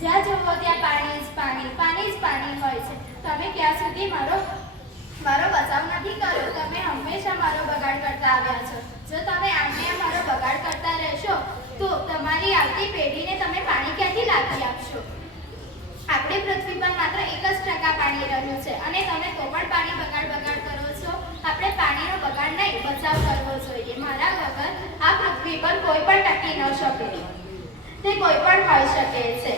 જ્યાં જુઓ ત્યાં પાણી જ પાણી, પાણી જ પાણી હોય છે. તમે ક્યાં સુધી મારો બચાવ નથી કર્યો? તમે હંમેશા મારો બગાડ કરતા આવ્યા છો. જો તમે આમને મારો બગાડ કરતા રહેશો તો તમારી આવતી પેઢીને તમે પાણી ક્યાંથી લાવી આપશો? આપણી પૃથ્વી પર માત્ર 1% પાણી રહ્યું છે અને તમે તો પણ પાણી બગાડ કરો છો. આપણે પાણીનો બગાડ નહીં, બચાવ કરવો જોઈએ. મારા વગર આ પૃથ્વી પર કોઈ પણ ટકી ન શકે. તે કોઈ પણ હોઈ શકે છે.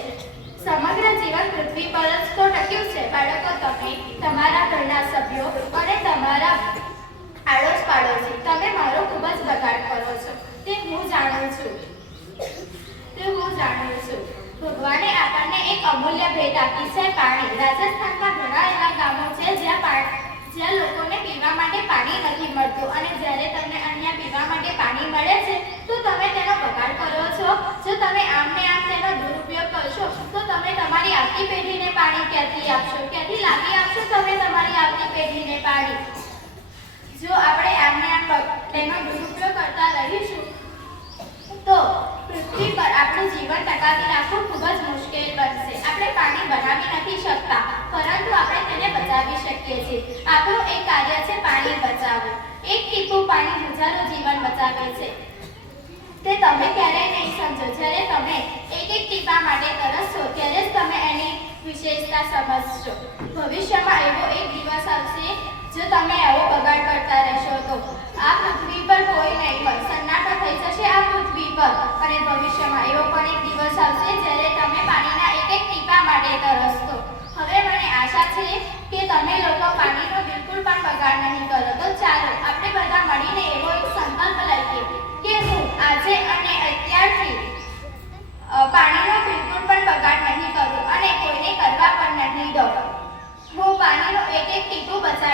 સમગ્ર જીવન પૃથ્વી પર જ તો ટક્યું છે. બાળકો, તમે, તમારા ઘરના સભ્યો અને તમારા આડોશ પાડોશી, તમે મારો ખૂબ જ બગાડ કરો છો. તે હું જાણું છું. ભગવાને આપણને એક અમૂલ્ય ભેટ આપી છે, પાણી. રાજસ્થાનમાં ઘણા એવા ગામો છે જ્યાં લોકોને પીવા માટે પાણી નથી મળતું અને જ્યારે તમને અહીંયા પીવા માટે પાણી મળે છે તો તમે તેનો બગાડ કરો છો. જો તમે આમને આમ તેનો દુરુપયોગ કરશો તો તમે તમારી આવતી પેઢીને પાણી ક્યાંથી આપશો? ક્યાંથી લાવી આપશો તમે તમારી આવતી પેઢીને પાણી? જો આપણે આમને આમ તેનો દુરુપયોગ કરતા રહીશું તો પૃથ્વી પર આપણું જીવન ટકાવી રાખવું ખૂબ જ મુશ્કેલ બનશે. આપણે પાણી બનાવી નથી શકતા, પરંતુ આપણે તેને બચાવી શકીએ છીએ. આપણું એક કાર્ય છે પાણી બચાવવું. એક ટીપું પાણી હજારો જીવન બચાવે છે. તે તમે ક્યારેય નહીં સમજો. જ્યારે તમે એક ટીપા માટે તરસશો ત્યારે જ તમે એની વિશેષતા સમજશો. ભવિષ્યમાં એવો એક દિવસ આવશે જો તમે આવો બગાડ કરતા રહેશો તો આ પૃથ્વી પર કોઈ નહીં હોય, સન્નાટો થઈ જશે આ પૃથ્વી પર. અને ભવિષ્યમાં એવો પણ એક દિવસ આવશે જ્યારે તમે પાણીના એક ટીપા માટે તરસશો. હવે મને આશા છે કે તમે લોકો પાણીનો બિલકુલ પણ બગાડ નહીં કરો. તો ચાલો આપણે બધા મળીને એવો એક સંકલ્પ લઈએ કે હું આજે અને અત્યારથી પાણીનો બિલકુલ પણ બગાડ નહીં કરું અને કોઈને કરવા પણ નહીં દઉં. હું પાણીનો એક ટીપું બચાવી